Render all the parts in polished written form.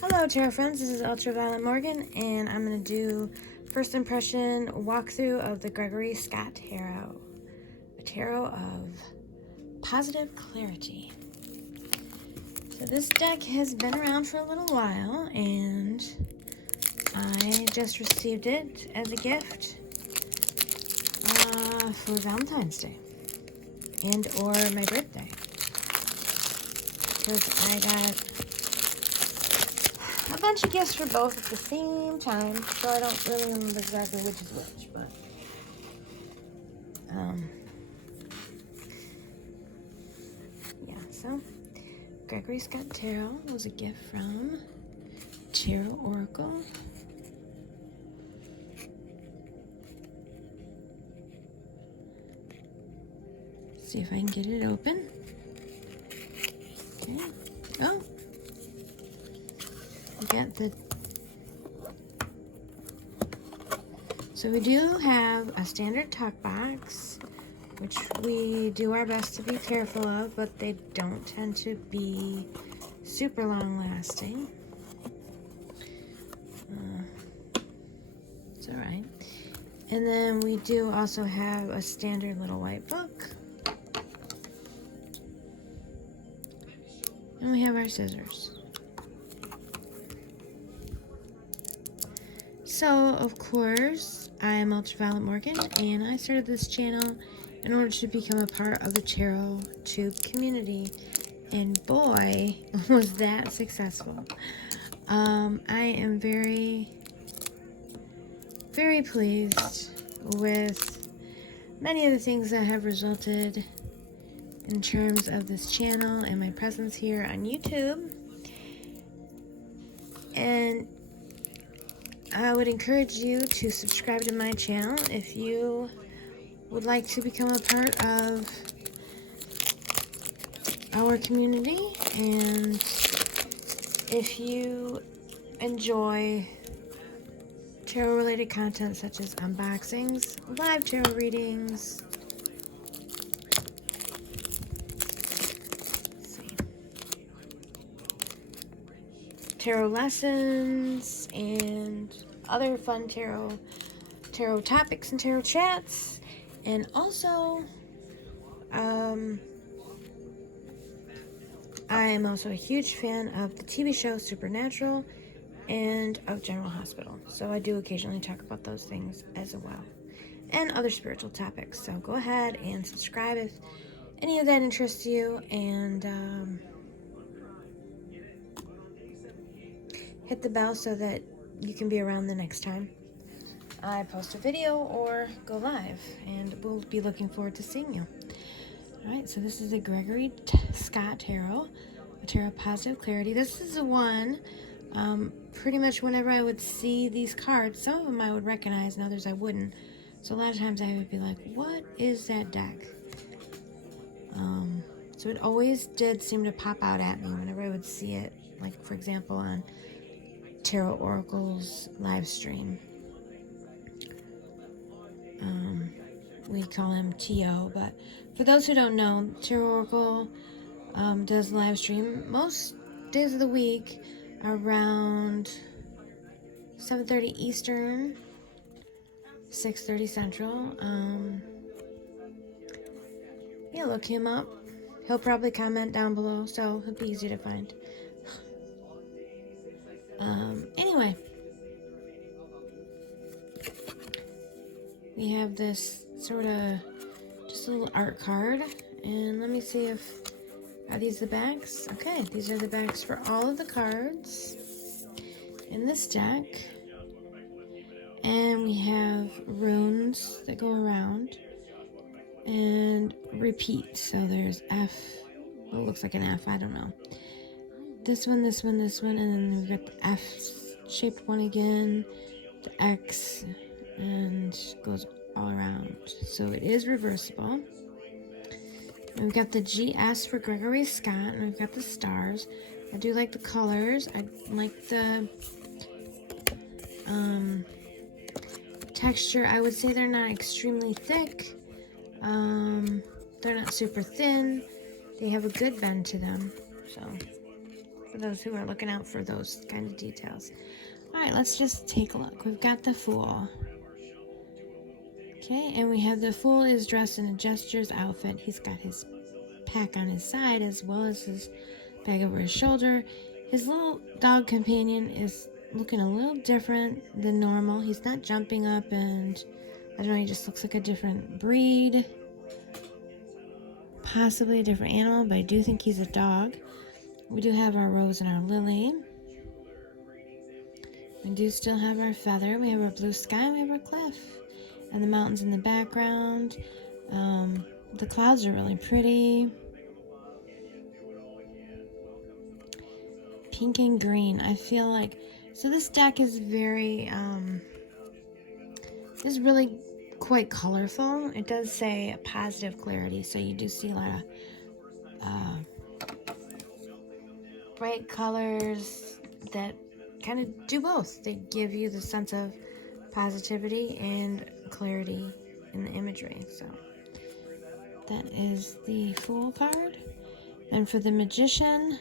Hello tarot friends, this is Ultraviolet Morgan and I'm going to do first impression walkthrough of the Gregory Scott Tarot. A tarot of positive clarity. So this deck has been around for a little while and I just received it as a gift for Valentine's Day and or my birthday. Because I got a bunch of gifts for both at the same time, so I don't really remember exactly which is which, but yeah, so Gregory Scott Tarot was a gift from Tarot Oracle. See if I can get it open. Okay. Oh, we got the. So we do have a standard talk box, which we do our best to be careful of, but they don't tend to be super long lasting. It's all right. And then we do also have a standard little white book. And we have our scissors. So, of course, I am Ultraviolet Morgan, and I started this channel in order to become a part of the Tarot Tube community. And boy, was that successful. I am very, very pleased with many of the things that have resulted in terms of this channel and my presence here on YouTube. And I would encourage you to subscribe to my channel if you would like to become a part of our community, and if you enjoy tarot related content such as unboxings, live tarot readings, tarot lessons, and other fun tarot topics and tarot chats. And also I am also a huge fan of the TV show Supernatural and of General Hospital, so I do occasionally talk about those things as well, and other spiritual topics. So go ahead and subscribe if any of that interests you, and hit the bell so that you can be around the next time I post a video or go live, and we'll be looking forward to seeing you. Alright, so this is a Gregory Scott Tarot, a Tarot of Positive Clarity. This is the one, pretty much whenever I would see these cards, some of them I would recognize and others I wouldn't. So a lot of times I would be like, what is that deck? So it always did seem to pop out at me whenever I would see it, like for example on Tarot Oracle's live stream. We call him T.O., but for those who don't know, Tarot Oracle does live stream most days of the week around 7:30 Eastern, 6:30 Central. Yeah, look him up. He'll probably comment down below, so he'll be easy to find. Anyway, we have this sort of just a little art card, and let me see if are these the backs. Okay, these are the backs for all of the cards in this deck, and we have runes that go around and repeat. So there's F, well, it looks like an F, I don't know, this one, this one, this one, and then we've got the F shaped one again, the X, and goes all around. So it is reversible. And we've got the GS for Gregory Scott, and we've got the stars. I do like the colors. I like the texture. I would say they're not extremely thick. They're not super thin. They have a good bend to them. So for those who are looking out for those kind of details. All right, let's just take a look. We've got the Fool. Okay, and we have the Fool is dressed in a Jester's outfit. He's got his pack on his side as well as his bag over his shoulder. His little dog companion is looking a little different than normal. He's not jumping up and, I don't know, he just looks like a different breed. Possibly a different animal, but I do think he's a dog. We do have our Rose and our Lily. We do still have our Feather. We have our blue sky. We have our cliff. And the mountains in the background. The clouds are really pretty. Pink and green. I feel like... So this deck is very... is really quite colorful. It does say positive clarity. So you do see a lot of bright colors that kind of do both. They give you the sense of positivity and clarity in the imagery. So that is the Fool card. And for the Magician,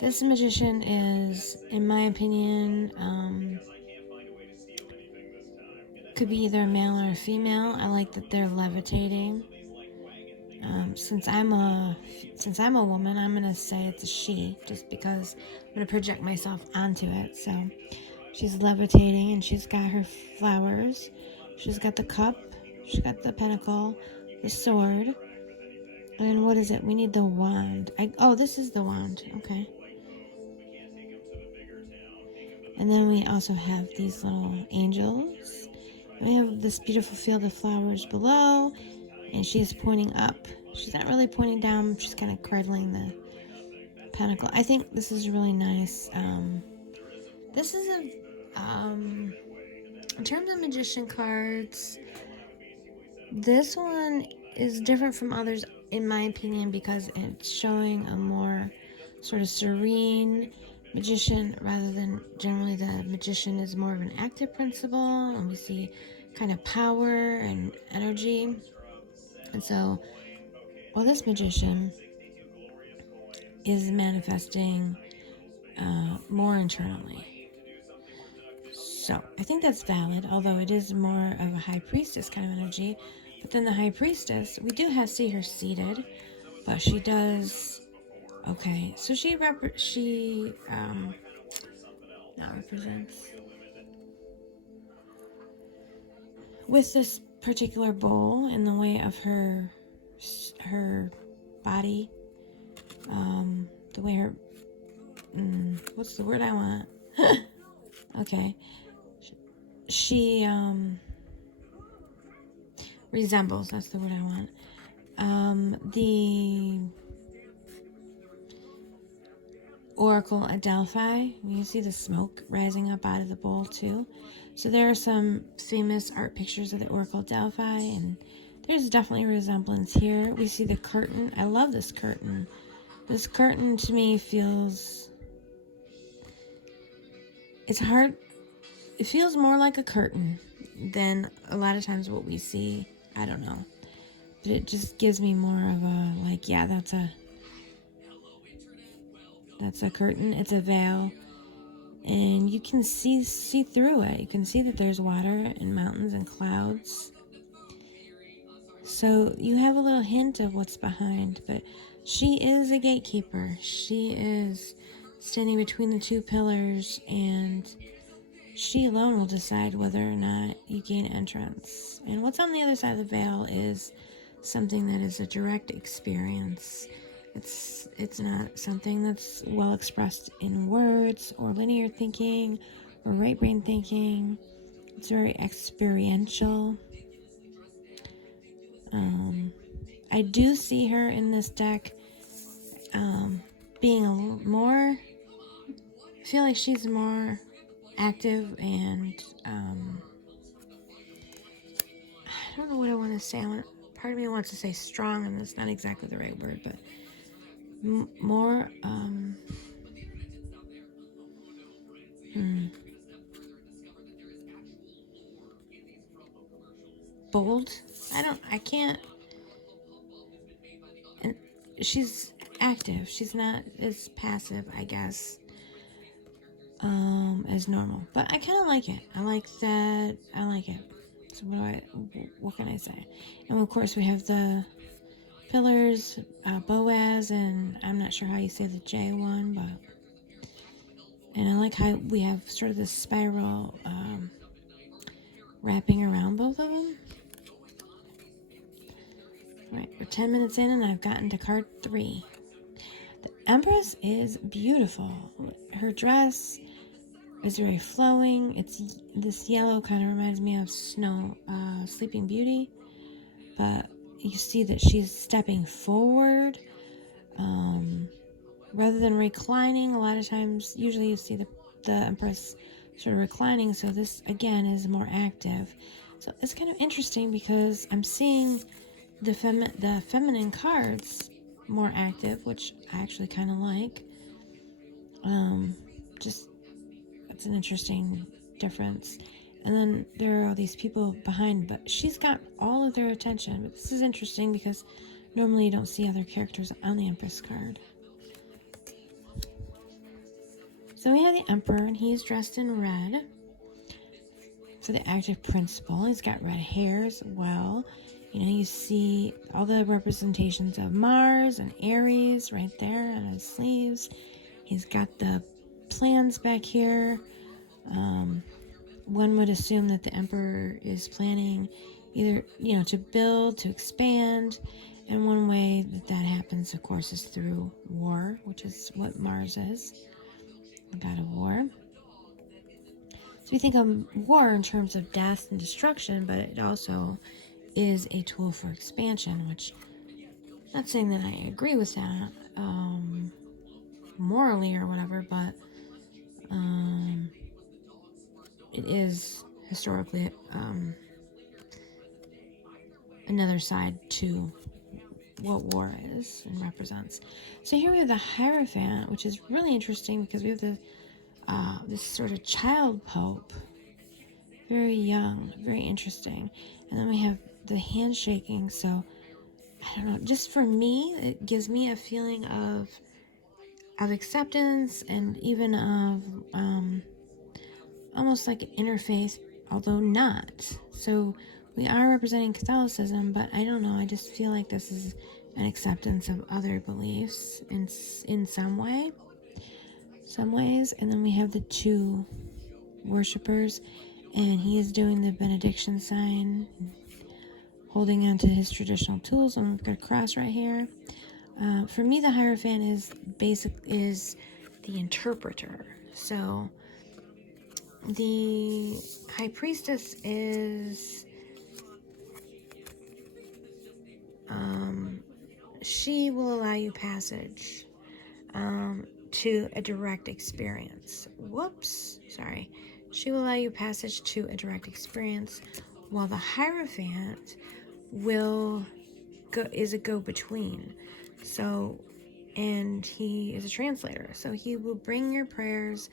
this Magician is, in my opinion, could be either a male or a female. I like that they're levitating. Since I'm a woman, I'm gonna say it's a she, just because I'm gonna project myself onto it. So she's levitating, and she's got her flowers. She's got the cup. She's got the pentacle, the sword, and what is it? We need the wand. Oh, this is the wand. Okay. And then we also have these little angels. We have this beautiful field of flowers below, and she's pointing up. She's not really pointing down. She's kind of cradling the pentacle. I think this is really nice. This is in terms of Magician cards, this one is different from others, in my opinion, because it's showing a more sort of serene Magician, rather than generally the Magician is more of an active principle, and we see kind of power and energy. And so, well, this Magician is manifesting more internally. So I think that's valid, although it is more of a High Priestess kind of energy. But then the High Priestess, we do see her seated, but she does... Okay, so she not represents... With this particular bowl in the way of her body, the way her... what's the word I want? Okay. She resembles, that's the word I want, the Oracle at Delphi. You see the smoke rising up out of the bowl too. So there are some famous art pictures of the Oracle at Delphi, and there's definitely a resemblance here. We see the curtain. I love this curtain. This curtain to me feels... It's hard... It feels more like a curtain than a lot of times what we see. I don't know. But it just gives me more of a, like, yeah, that's a curtain. It's a veil. And you can see through it. You can see that there's water and mountains and clouds. So you have a little hint of what's behind. But she is a gatekeeper. She is standing between the two pillars, and she alone will decide whether or not you gain entrance. And what's on the other side of the veil is something that is a direct experience. It's not something that's well expressed in words or linear thinking or right brain thinking. It's very experiential. I do see her in this deck being a little more... I feel like she's more active and I don't know what I want to say. Part of me wants to say strong, and that's not exactly the right word, but more bold. I can't. And she's active. She's not as passive, I guess, as normal. But I kind of like it. I like that. I like it. So what can I say? And of course we have the pillars, Boaz, and I'm not sure how you say the J one, but and I like how we have sort of this spiral wrapping around both of them. Right, we're 10 minutes in and I've gotten to card 3. The Empress is beautiful. Her dress is very flowing. It's this yellow kind of reminds me of Sleeping Beauty, but you see that she's stepping forward rather than reclining. A lot of times, usually you see the Empress sort of reclining, so this again is more active. So it's kind of interesting because I'm seeing the feminine cards more active, which I actually kind of like. Just it's an interesting difference. And then there are all these people behind, but she's got all of their attention. But this is interesting because normally you don't see other characters on the Empress card. So we have the Emperor, and he's dressed in red for the active principle. He's got red hair as well. You know, you see all the representations of Mars and Aries right there on his sleeves. He's got the plans back here. One would assume that the Emperor is planning either, to build, to expand. And one way that happens, of course, is through war, which is what Mars is, the god of war. So we think of war in terms of death and destruction, but it also is a tool for expansion, which I'm not saying that I agree with that morally or whatever, but it is historically another side to what war is and represents. So here we have the Hierophant, which is really interesting because we have this sort of child pope, very young, very interesting. And then we have the handshaking. So I don't know, just for me, it gives me a feeling of acceptance and even of almost like an interfaith, although not. So we are representing Catholicism, but I don't know, I just feel like this is an acceptance of other beliefs in some ways. And then we have the 2 worshipers, and he is doing the benediction sign, holding onto his traditional tools, and we've got a cross right here. For me, the Hierophant is the interpreter. So the High Priestess is she will allow you passage to a direct experience. She will allow you passage to a direct experience, while the Hierophant is a go-between. So, and he is a translator. So he will bring your prayers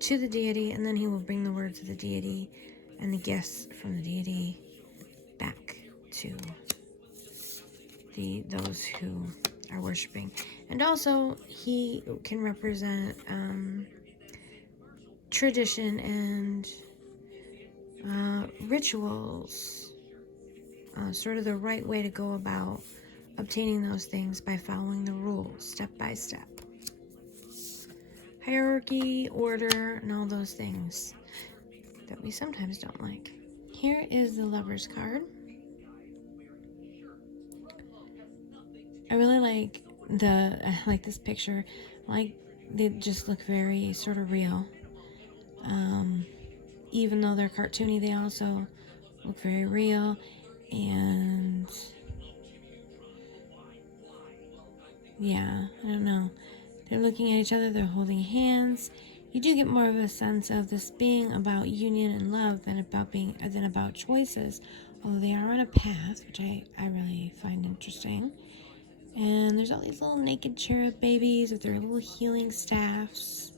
to the deity, and then he will bring the words of the deity and the gifts from the deity back to those who are worshiping. And also, he can represent tradition and rituals, sort of the right way to go about obtaining those things by following the rules step by step. Hierarchy, order, and all those things that we sometimes don't like. Here is the Lover's card. I really like this picture. They just look very sort of real. Even though they're cartoony, they also look very real. And yeah, I don't know. They're looking at each other, they're holding hands. You do get more of a sense of this being about union and love than about choices. Although they are on a path, which I really find interesting. And there's all these little naked cherub babies with their little healing staffs.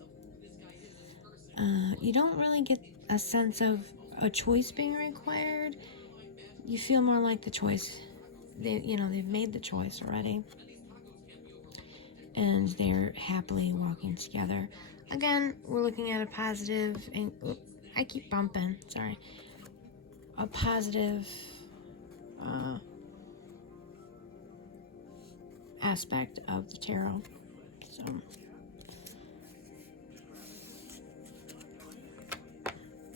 You don't really get a sense of a choice being required. You feel more like the choice. They've made the choice already. and they're happily walking together. Again, we're looking at a positive, and I keep bumping, sorry, a positive aspect of the tarot. So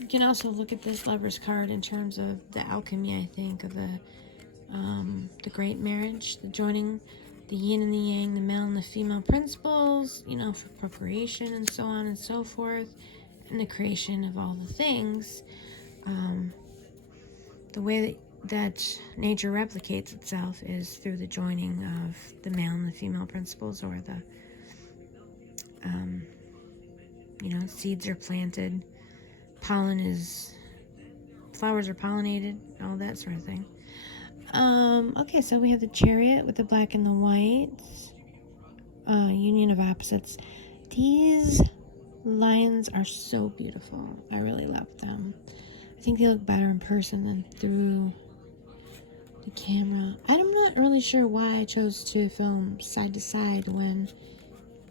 you can also look at this Lover's card in terms of the alchemy, I think, of the great marriage, the joining the yin and the yang, the male and the female principles, you know, for procreation and so on and so forth, and the creation of all the things. The way that nature replicates itself is through the joining of the male and the female principles, or the, seeds are planted, flowers are pollinated, all that sort of thing. Okay, so we have the Chariot with the black and the white, union of opposites. These lines are so beautiful. I really love them. I think they look better in person than through the camera. I'm not really sure why I chose to film side to side when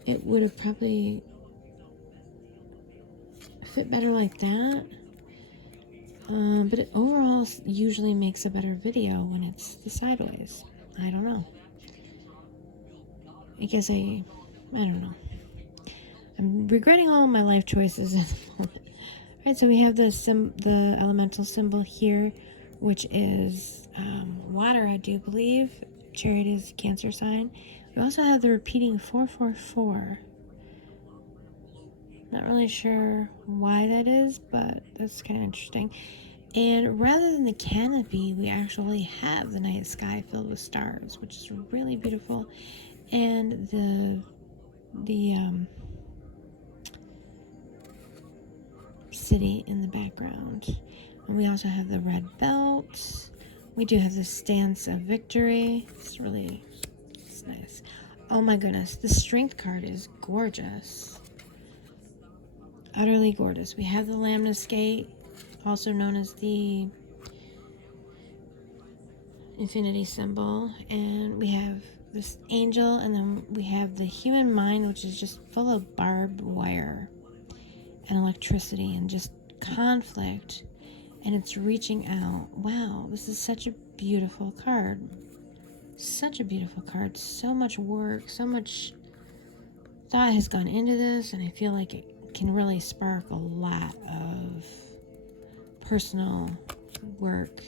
it would have probably fit better like that. But it overall usually makes a better video when it's the sideways. I don't know. I guess I don't know. I'm regretting all my life choices at the moment. Alright, so we have the elemental symbol here, which is water, I do believe. Chariot is Cancer sign. We also have the repeating 444. Not really sure why that is, but that's kind of interesting. And rather than the canopy, we actually have the night sky filled with stars, which is really beautiful. And the city in the background. And we also have the red belt. We do have the stance of victory. It's nice. Oh my goodness, the strength card is gorgeous. Utterly gorgeous. We have the Lamnesgate, also known as the infinity symbol, and we have this angel, and then we have the human mind, which is just full of barbed wire and electricity and just conflict, and it's reaching out. Wow, this is such a beautiful card. Such a beautiful card. So much work, so much thought has gone into this, and I feel like it can really spark a lot of personal work.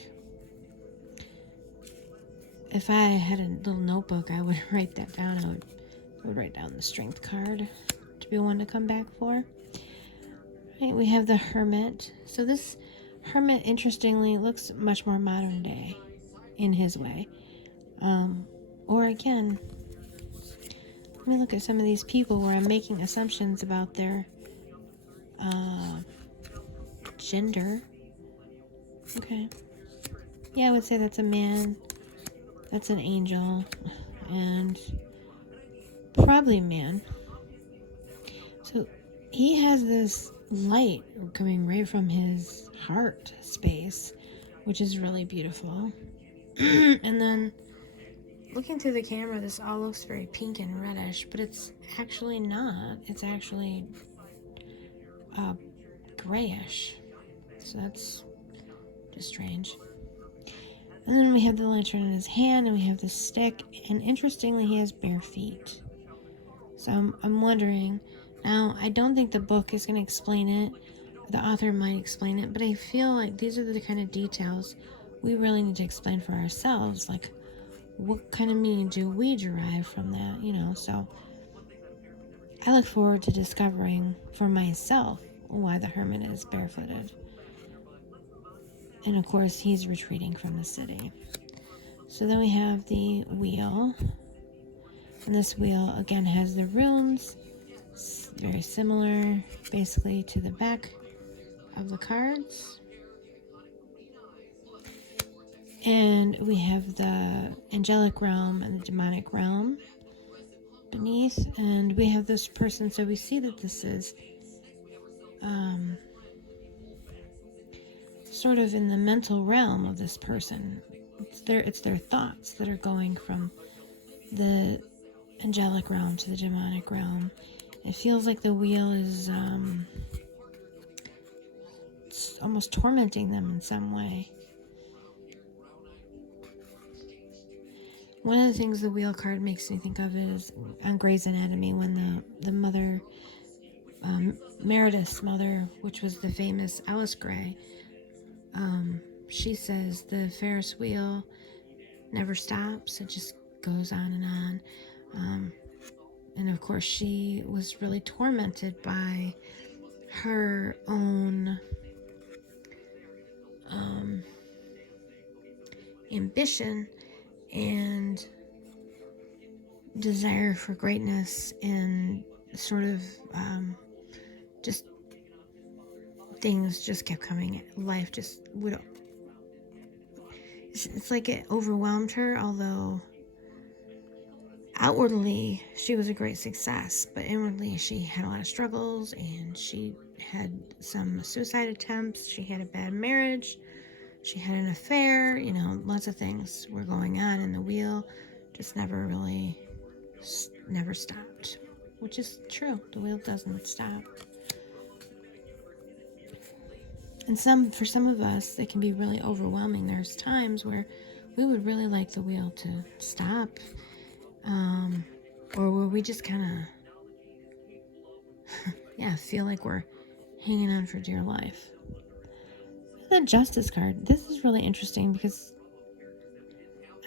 If I had a little notebook, I would write that down. I would write down the strength card to be one to come back for. Right, we have the Hermit. So this Hermit, interestingly, looks much more modern day in his way. Or again, let me look at some of these people where I'm making assumptions about their gender. Okay. Yeah, I would say that's a man. That's an angel. And probably a man. So he has this light coming right from his heart space, which is really beautiful. And then looking through the camera, this all looks very pink and reddish, but it's actually not. It's actually grayish. So that's just strange. And then we have the lantern in his hand, and we have the stick, and interestingly, he has bare feet. So I'm wondering, now, I don't think the book is going to explain it. The author might explain it, but I feel like these are the kind of details we really need to explain for ourselves. Like, what kind of meaning do we derive from that, So I look forward to discovering for myself why the hermit is barefooted. And of course, he's retreating from the city. So then we have the wheel. And this wheel, again, has the runes. It's very similar, basically, to the back of the cards. And we have the angelic realm and the demonic realm beneath. And we have this person, so we see that this is sort of in the mental realm of this person. It's their thoughts that are going from the angelic realm to the demonic realm. It feels like the wheel is almost tormenting them in some way. One of the things the wheel card makes me think of is on Grey's Anatomy when the mother, Meredith's mother, which was the famous Alice Grey, she says the Ferris wheel never stops. It just goes on and on. And of course, she was really tormented by her own ambition and desire for greatness, and sort of just things just kept coming. Life just would. It's like it overwhelmed her, although outwardly she was a great success, but inwardly she had a lot of struggles, and she had some suicide attempts. She had a bad marriage. She had an affair. Lots of things were going on, and the wheel just never stopped, which is true. The wheel doesn't stop. And for some of us, it can be really overwhelming. There's times where we would really like the wheel to stop, or where we just kind of, feel like we're hanging on for dear life. The Justice card. This is really interesting because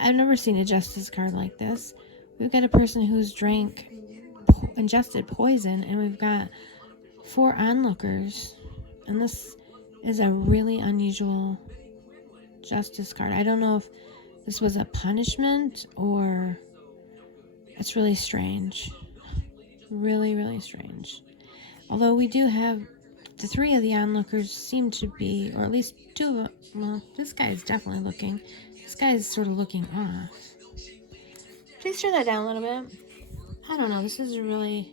I've never seen a Justice card like this. We've got a person who's ingested poison, and we've got 4 onlookers, and this is a really unusual Justice card. I don't know if this was a punishment or it's really strange. Really, really strange. Although we do have the 3 of the onlookers seem to be, or at least 2 of them. Well, this guy is definitely looking. This guy is sort of looking off. Please turn that down a little bit. I don't know. This is a really,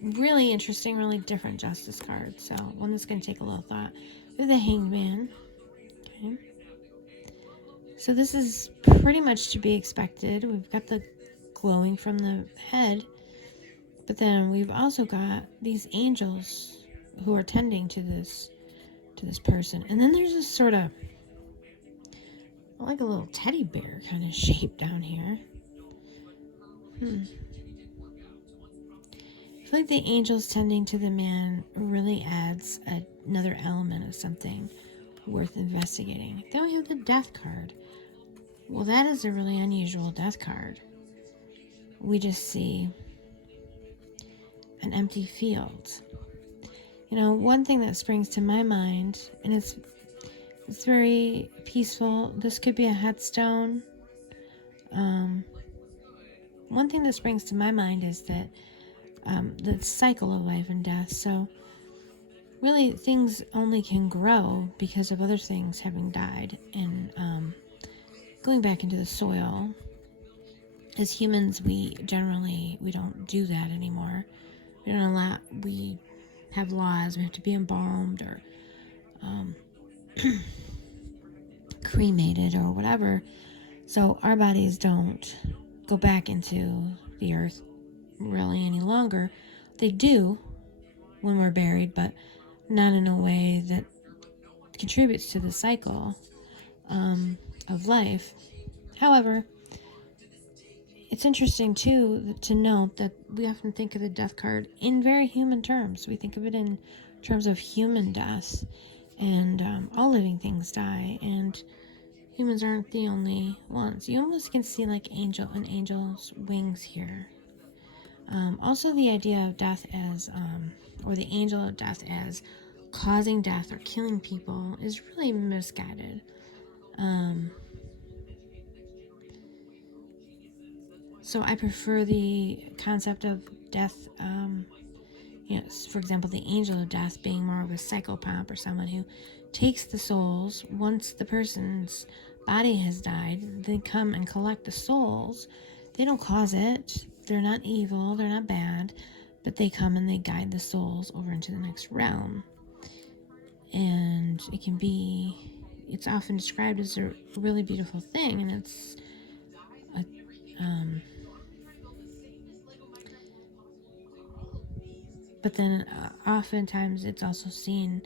really interesting, really different Justice card. So one that's going to take a little thought. With the Hanged Man. Okay. So this is pretty much to be expected. We've got the glowing from the head, but then we've also got these angels who are tending to this person. And then there's this sort of like a little teddy bear kind of shape down here. I feel like the angels tending to the man really adds another element of something worth investigating. Then we have the Death card. Well, that is a really unusual Death card. We just see an empty field. One thing that springs to my mind, and it's very peaceful. This could be a headstone. One thing that springs to my mind is that the cycle of life and death. So really, things only can grow because of other things having died and going back into the soil. As humans, we don't do that anymore. We have laws. We have to be embalmed or cremated or whatever. So our bodies don't go back into the earth really any longer. They do when we're buried, but not in a way that contributes to the cycle of life. However, it's interesting too to note that we often think of the Death card in very human terms. We think of it in terms of human death, and all living things die, and humans aren't the only ones. You almost can see like an angel's wings here. Also, the idea of death as, or the angel of death as causing death or killing people is really misguided. So I prefer the concept of death, for example, the angel of death being more of a psychopomp, or someone who takes the souls once the person's body has died. They come and collect the souls. They don't cause it. They're not evil. They're not bad. But they come and they guide the souls over into the next realm. And it's often described as a really beautiful thing. And it's But then oftentimes it's also seen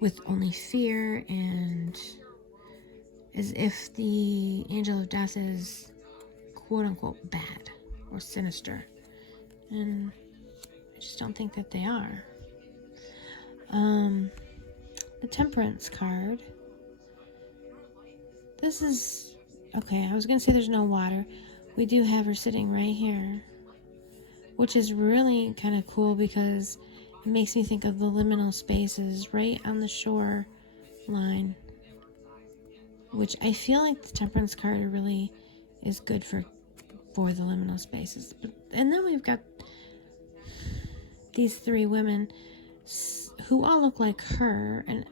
with only fear, and as if the angel of death is quote unquote bad or sinister. And I just don't think that they are. The Temperance card. This is okay. I was gonna say there's no water. We do have her sitting right here, which is really kind of cool because it makes me think of the liminal spaces right on the shore line, which I feel like the Temperance card really is good for the liminal spaces. And then we've got these three women who all look like her, and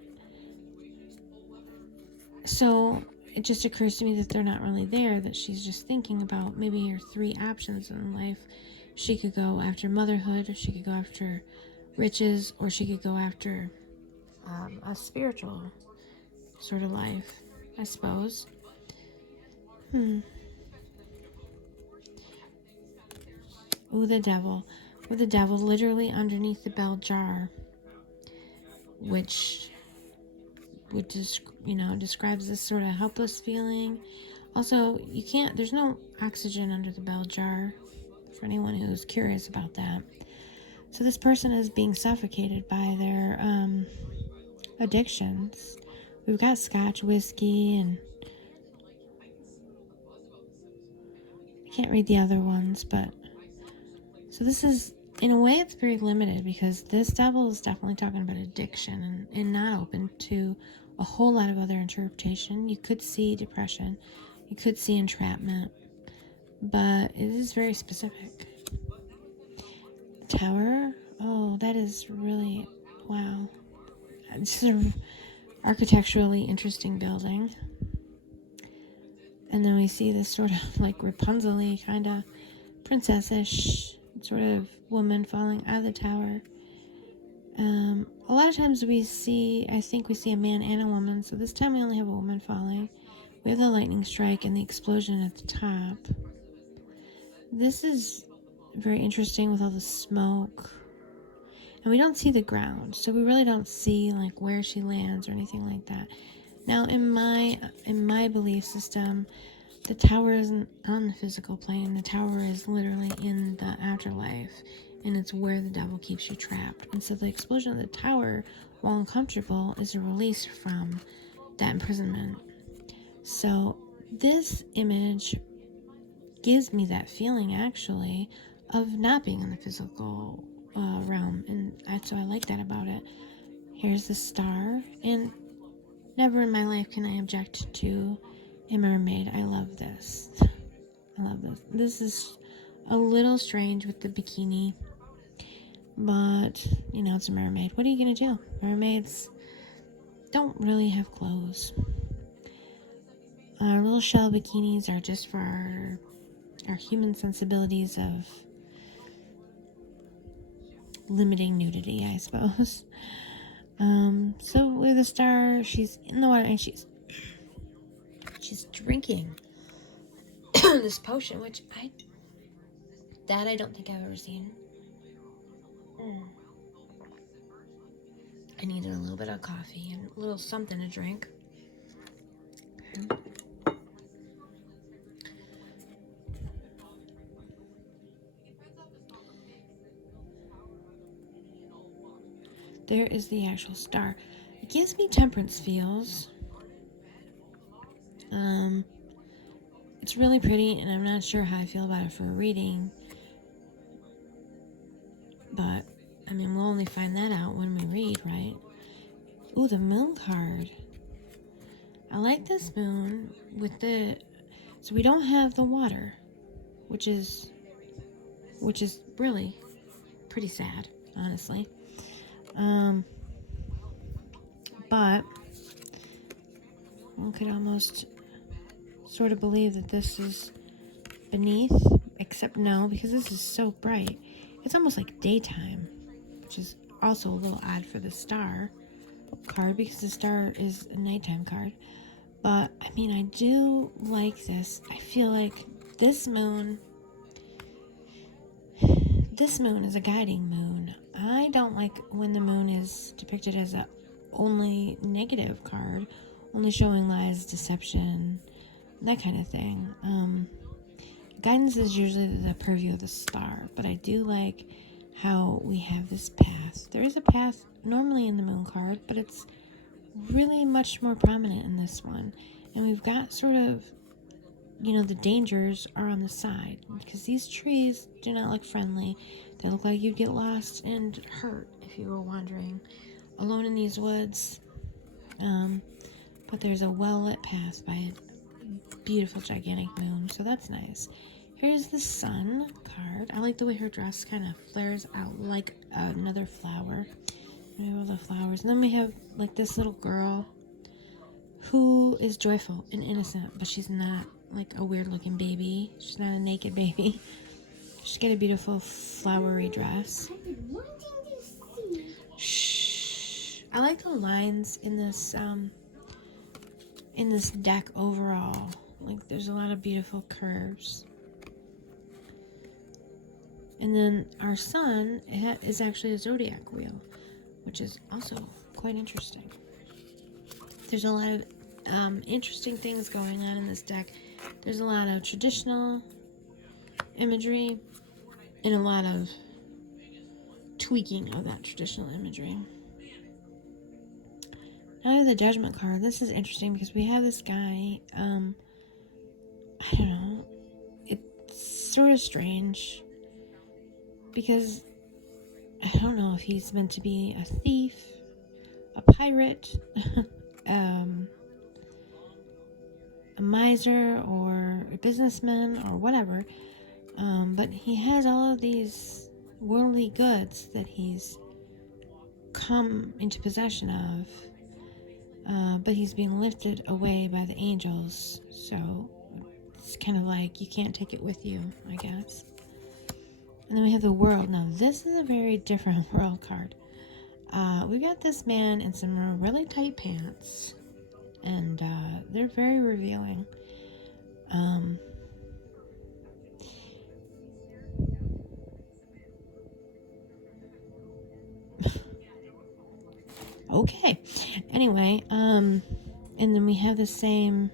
so it just occurs to me that they're not really there, that she's just thinking about maybe her three options in life. She could go after motherhood, or she could go after riches, or she could go after a spiritual sort of life, I suppose. Ooh, the devil. With the devil literally underneath the bell jar, which describes this sort of helpless feeling. Also, there's no oxygen under the bell jar, for anyone who's curious about that. So this person is being suffocated by their addictions. We've got scotch, whiskey, and I can't read the other ones, but so this is, in a way, it's very limited because this devil is definitely talking about addiction and not open to a whole lot of other interpretation. You could see depression, you could see entrapment, but it is very specific. Tower, oh, that is really, wow. It's an architecturally interesting building. And then we see this sort of like Rapunzel-y kind of princess-ish sort of woman falling out of the tower. A lot of times I think we see a man and a woman, so this time we only have a woman falling. We have the lightning strike and the explosion at the top. This is very interesting with all the smoke. And we don't see the ground, so we really don't see like where she lands or anything like that. Now, in my belief system, the tower isn't on the physical plane. The tower is literally in the afterlife, and it's where the devil keeps you trapped. And so the explosion of the tower, while uncomfortable, is a release from that imprisonment. So this image gives me that feeling, actually, of not being in the physical realm, and so I like that about it. Here's the star, and never in my life can I object to a mermaid. I love this. I love this. This is a little strange with the bikini, but it's a mermaid. What are you gonna do? Mermaids don't really have clothes. Our little shell bikinis are just for our human sensibilities of limiting nudity, I suppose. So with the star, she's in the water and she's drinking this potion, which I don't think I've ever seen. I needed a little bit of coffee and a little something to drink. Okay. There is the actual star. It gives me temperance feels. It's really pretty, and I'm not sure how I feel about it for a reading. But, we'll only find that out when we read, right? Ooh, the moon card. I like this moon with so we don't have the water, which is really pretty sad, honestly. But one could almost sort of believe that this is beneath, except no, because this is so bright. It's almost like daytime, which is also a little odd for the star card because the star is a nighttime card. But I do like this. I feel like this moon is a guiding moon. I don't like when the moon is depicted as a only negative card, only showing lies, deception, that kind of thing. Guidance is usually the purview of the star, but I do like how we have this path. There is a path normally in the moon card, but it's really much more prominent in this one. And we've got sort of, the dangers are on the side, because these trees do not look friendly. They look like you'd get lost and hurt if you were wandering alone in these woods. But there's a well-lit path by a beautiful, gigantic moon, so that's nice. Here's the sun card. I like the way her dress kind of flares out like another flower. We have all the flowers. And then we have, like, this little girl who is joyful and innocent, but she's not, like, a weird-looking baby. She's not a naked baby. She's got a beautiful flowery dress. Shh. I like the lines in this deck overall. Like, there's a lot of beautiful curves. And then our sun is actually a zodiac wheel, which is also quite interesting. There's a lot of interesting things going on in this deck. There's a lot of traditional imagery and a lot of tweaking of that traditional imagery. Now the Judgment card. This is interesting because we have this guy, I don't know, it's sort of strange because I don't know if he's meant to be a thief, a pirate, a miser, or a businessman, or whatever. But he has all of these worldly goods that he's come into possession of, but he's being lifted away by the angels. So it's kind of like you can't take it with you, I guess. And then we have the World. Now this is a very different World card. We got this man in some really tight pants, and they're very revealing. Okay. Anyway, and then we have the same.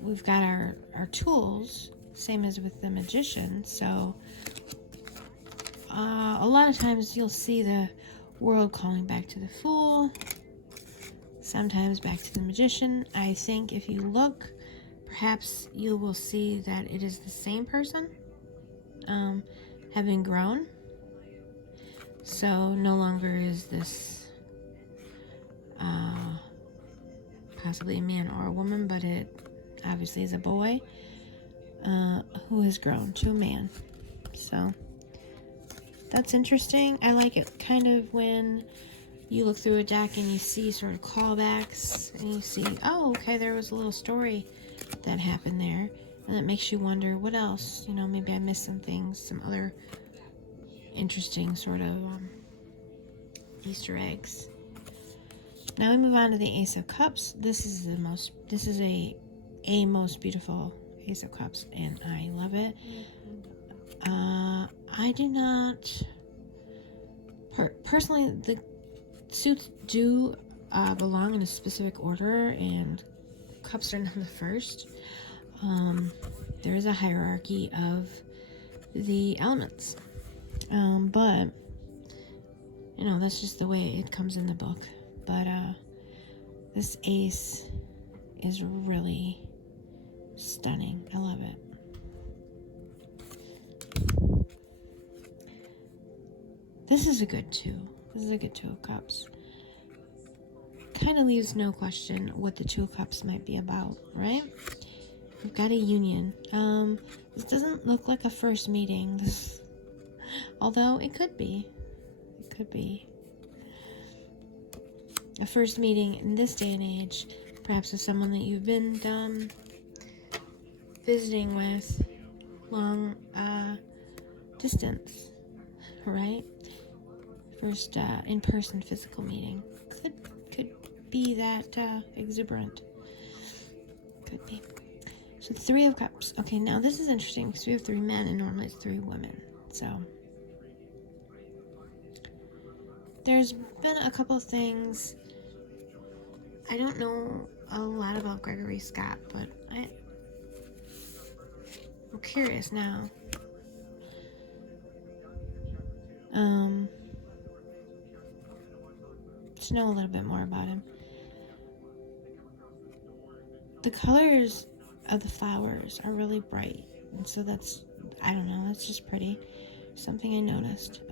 We've got our tools, same as with the Magician. So a lot of times you'll see the World calling back to the Fool, sometimes back to the Magician. I think if you look, perhaps you will see that it is the same person, having grown. So no longer is this possibly a man or a woman, but it obviously is a boy who has grown to a man. So that's interesting. I like it kind of when you look through a deck and you see sort of callbacks, and you see, oh, okay, there was a little story that happened there, and it makes you wonder what else. Maybe I missed some things, some other interesting sort of Easter eggs. Now we move on to the Ace of Cups. This is a most beautiful Ace of Cups, and I love it. I do not personally. The suits do belong in a specific order, and cups are not the first. There is a hierarchy of the elements, but that's just the way it comes in the book. But this ace is really stunning. I love it. This is a good two. This is a good Two of Cups. Kind of leaves no question what the Two of Cups might be about, right? We've got a union. This doesn't look like a first meeting. Although it could be. It could be. A first meeting in this day and age, perhaps with someone that you've been visiting with long distance, right? First in-person physical meeting. Could be that exuberant. Could be. So 3 of Cups. Okay, now this is interesting because we have 3 men and normally it's 3 women. So there's been a couple of things. I don't know a lot about Gregory Scott, but I'm curious now. To know a little bit more about him. The colors of the flowers are really bright, and so that's, I don't know, that's just pretty. Something I noticed.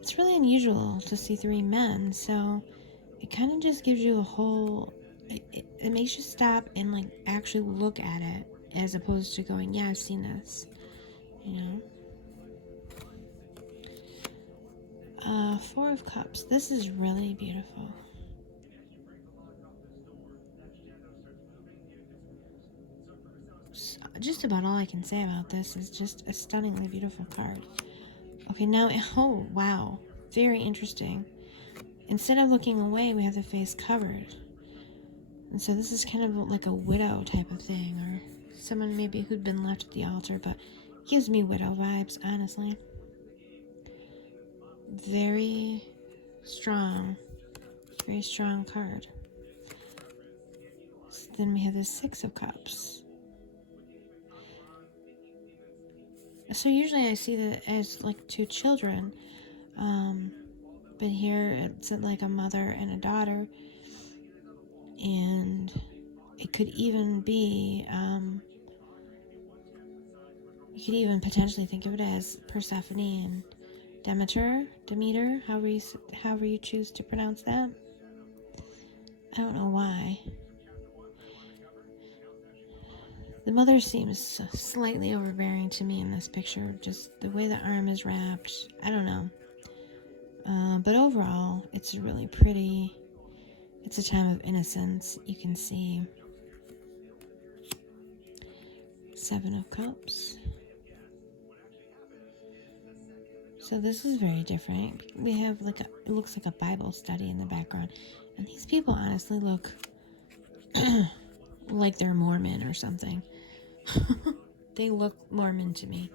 It's really unusual to see 3 men, so it kind of just gives you a whole, it makes you stop and like actually look at it as opposed to going, yeah, I've seen this, you know. 4 of Cups. This is really beautiful. Just about all I can say about this is just a stunningly beautiful card. Okay, now, oh, wow. Very interesting. Instead of looking away, we have the face covered. And so this is kind of like a widow type of thing, or someone maybe who'd been left at the altar, but gives me widow vibes, honestly. Very strong card. So then we have the 6 of Cups. So usually I see that as like 2 children, but here it's like a mother and a daughter, and it could even be, you could even potentially think of it as Persephone and Demeter, however you choose to pronounce that. I don't know why. The mother seems slightly overbearing to me in this picture, just the way the arm is wrapped. I don't know. But overall, it's really pretty. It's a time of innocence. You can see 7 of Cups. So this is very different. We have it looks like a Bible study in the background. And these people honestly look like they're Mormon or something. They look Mormon to me.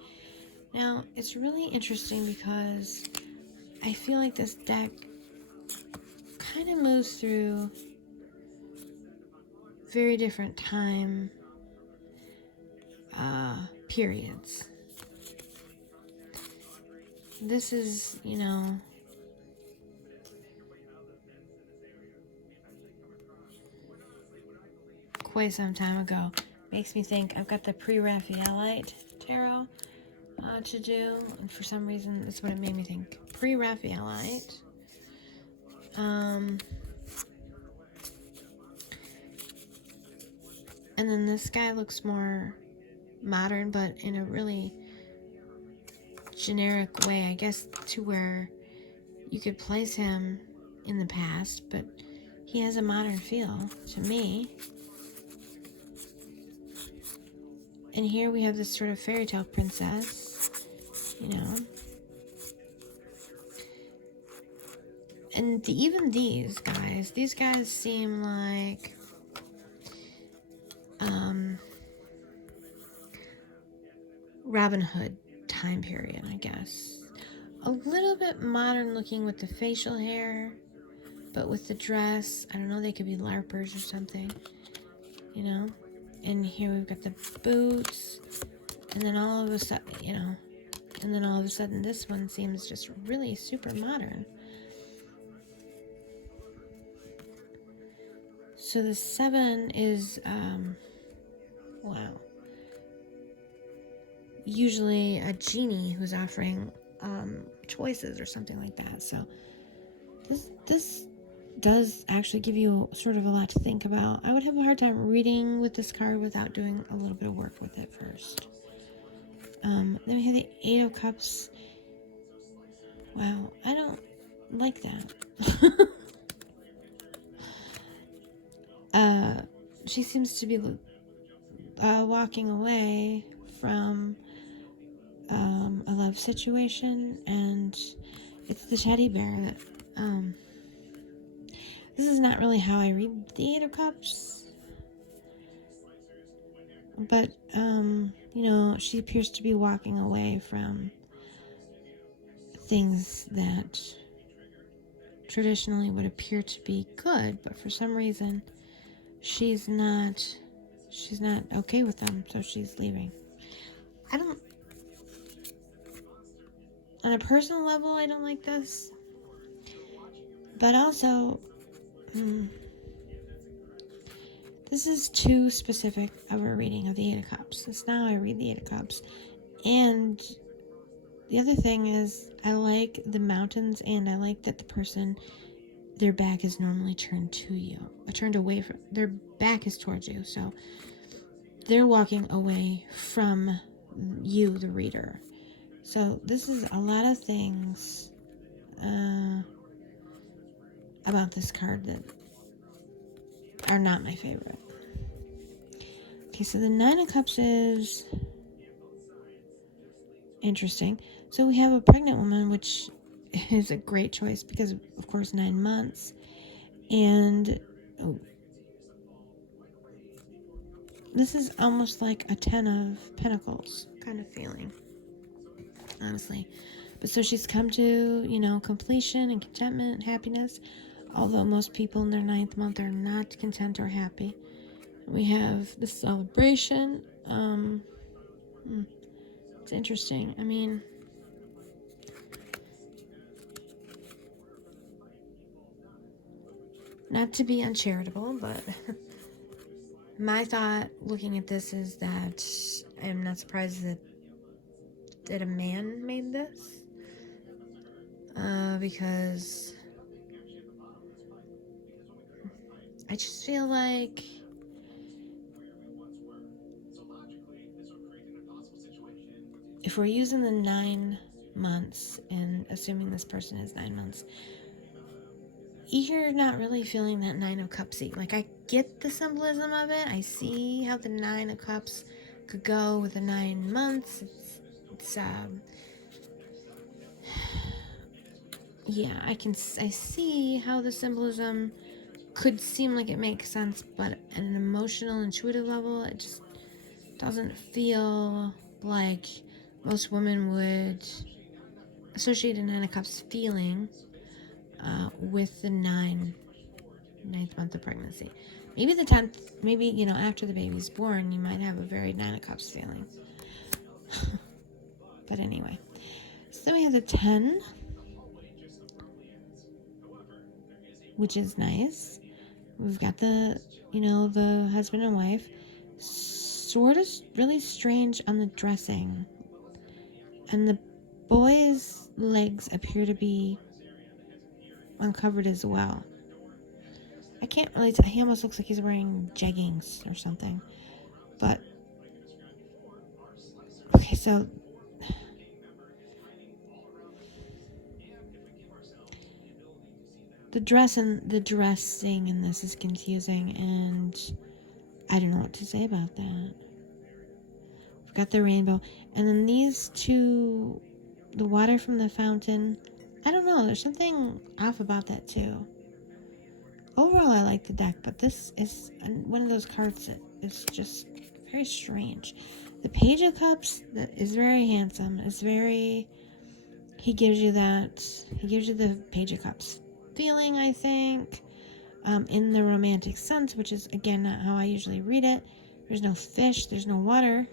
Now, it's really interesting because I feel like this deck kind of moves through very different time periods. This is, quite some time ago. Makes me think I've got the pre-Raphaelite tarot to do, and for some reason that's what it made me think. Pre-Raphaelite. And then this guy looks more modern, but in a really generic way, I guess, to where you could place him in the past, but he has a modern feel to me. And here we have this sort of fairy tale princess, And even these guys seem like Robin Hood time period, I guess. A little bit modern looking with the facial hair, but with the dress, I don't know, they could be LARPers or something, And here we've got the boots, and then all of a sudden, this one seems just really super modern. So the 7 is, wow. Usually a genie who's offering choices or something like that. So this does actually give you sort of a lot to think about. I would have a hard time reading with this card without doing a little bit of work with it first. Then we have the 8 of Cups. Wow, I don't like that. She seems to be walking away from a love situation, and it's the teddy bear that this is not really how I read the 8 of Cups. But, you know, she appears to be walking away from things that traditionally would appear to be good, but for some reason she's not okay with them, so she's leaving. I don't, on a personal level, I don't like this, but also, this is too specific of a reading of the Eight of Cups. It's now I read the Eight of Cups, and the other thing is I like the mountains, and I like that the person, their back is normally turned to you, turned away from, their back is towards you, so they're walking away from you, the reader. So this is a lot of things about this card that are not my favorite. Okay, so the Nine of Cups is interesting. So we have a pregnant woman, which is a great choice because, of course, 9 months. And this is almost like a 10 of Pentacles kind of feeling, honestly. But so she's come to, you know, completion and contentment and happiness, although most people in their 9th month are not content or happy. We have the celebration. It's interesting. I mean, not to be uncharitable, but my thought looking at this is that I'm not surprised that a man made this. Because I just feel like if we're using the 9 months and assuming this person is 9 months, you're not really feeling that 9 of Cupsy. Like, I get the symbolism of it. I see how the 9 of Cups could go with the 9 months. It's yeah, I see how the symbolism could seem like it makes sense, but at an emotional, intuitive level, it just doesn't feel like most women would associate a 9 of Cups feeling with the 9th month of pregnancy. Maybe the 10th, maybe, you know, after the baby's born, you might have a very 9 of Cups feeling. But anyway, so we have the 10, which is nice. We've got the, you know, the husband and wife. Sort of really strange on the dressing. And the boy's legs appear to be uncovered as well. I can't really tell. He almost looks like he's wearing jeggings or something. But, okay, so the dressing in this is confusing, and I don't know what to say about that. We've got the rainbow, and then these two, the water from the fountain. I don't know. There's something off about that too. Overall, I like the deck, but this is one of those cards that is just very strange. The Page of Cups that is very handsome. It's very. He gives you that. He gives you the Page of Cups feeling, I think, in the romantic sense, which is again not how I usually read it. There's no fish. There's no water.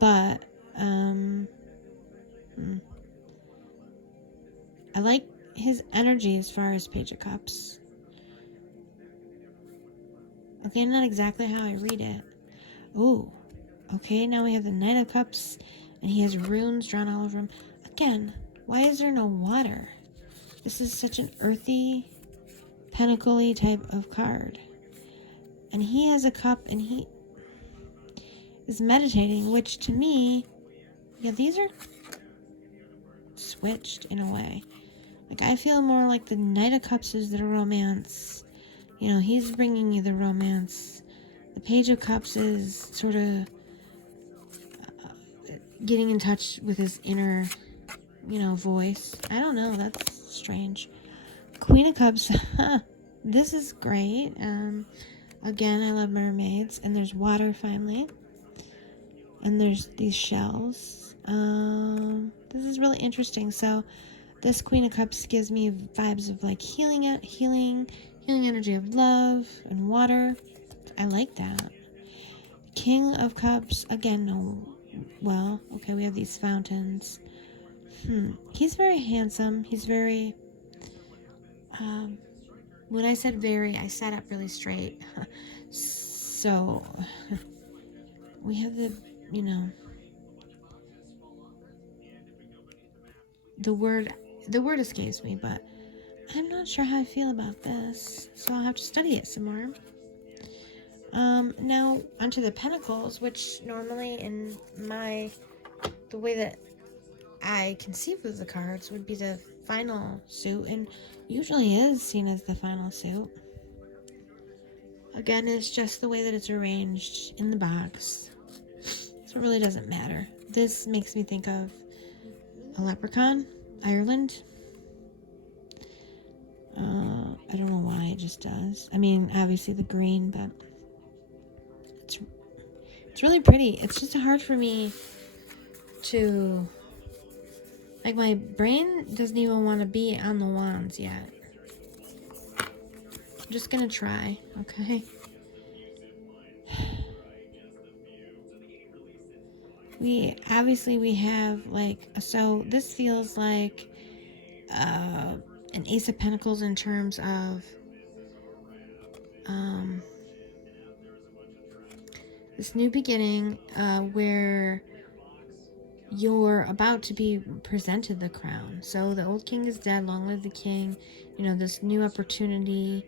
But I like his energy as far as Page of Cups. Okay, not exactly how I read it. Oh, okay, now we have the Knight of Cups, and he has runes drawn all over him. Again, why is there no water? This is such an earthy, pentacle-y type of card. And he has a cup, and he is meditating, which to me, yeah, these are switched in a way. Like, I feel more like the Knight of Cups is the romance. You know, he's bringing you the romance. The Page of Cups is sort of getting in touch with his inner, you know, voice. I don't know. That's strange. Queen of Cups. This is great. Again, I love mermaids. And there's water finally. And there's these shells. This is really interesting. So this Queen of Cups gives me vibes of like healing energy of love and water. I like that. King of Cups, again, no. Well, okay, we have these fountains. He's very handsome. He's very, when I said very, I sat up really straight. So, we have the, the word escapes me, but I'm not sure how I feel about this. So I'll have to study it some more. Now onto the Pentacles, which normally in the way that I conceive of the cards would be the final suit, and usually is seen as the final suit. Again, it's just the way that it's arranged in the box, so it really doesn't matter. This makes me think of a leprechaun, Ireland. I don't know why, it just does. I mean, obviously the green, but it's really pretty. It's just hard for me to, like, my brain doesn't even want to be on the wands yet. I'm just gonna try, okay? We have like, so this feels like an Ace of Pentacles in terms of this new beginning where you're about to be presented the crown. So the old king is dead, long live the king. This new opportunity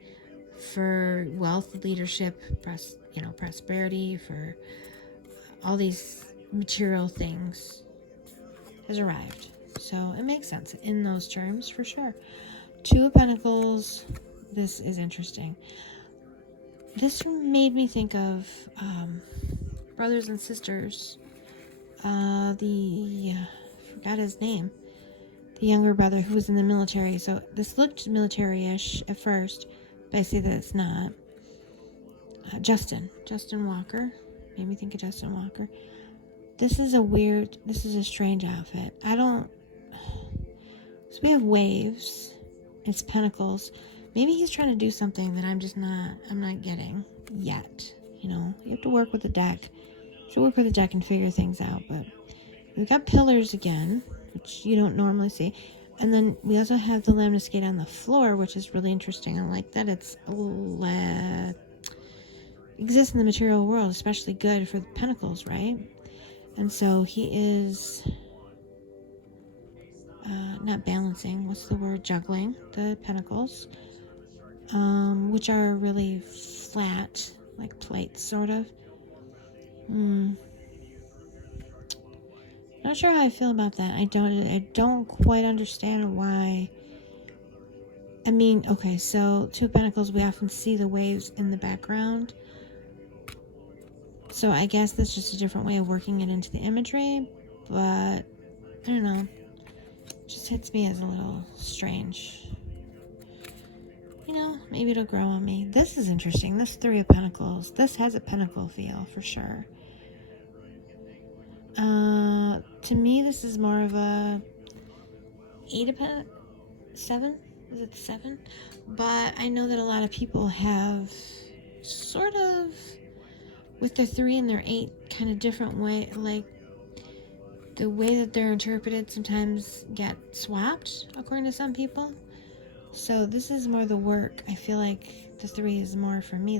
for wealth, leadership, prosperity, for all these material things has arrived. So it makes sense in those terms for sure. Two of Pentacles. This is interesting. This made me think of brothers and sisters. Forgot his name. The younger brother who was in the military. So this looked military-ish at first, but I say that it's not. Justin Walker. Made me think of Justin Walker. This is a strange outfit. So we have waves. It's pentacles. Maybe he's trying to do something that I'm not getting yet. You have to work with the deck. And figure things out. But we've got pillars again, which you don't normally see. And then we also have the lemniscate on the floor, which is really interesting. I like that it's exists in the material world, especially good for the pentacles, right? And so he is not balancing, what's the word? Juggling the pentacles, which are really flat, like plates, sort of. Not sure how I feel about that. I don't quite understand why. I mean, okay, so Two of Pentacles, we often see the waves in the background. So I guess that's just a different way of working it into the imagery, but I don't know. It just hits me as a little strange. Maybe it'll grow on me. This is interesting. This Three of Pentacles. This has a pentacle feel for sure. To me, this is more of a seven? Is it 7? But I know that a lot of people have sort of, with their 3 and their 8, kind of different way, like the way that they're interpreted sometimes get swapped according to some people. So this is more the work. I feel like the 3 is more for me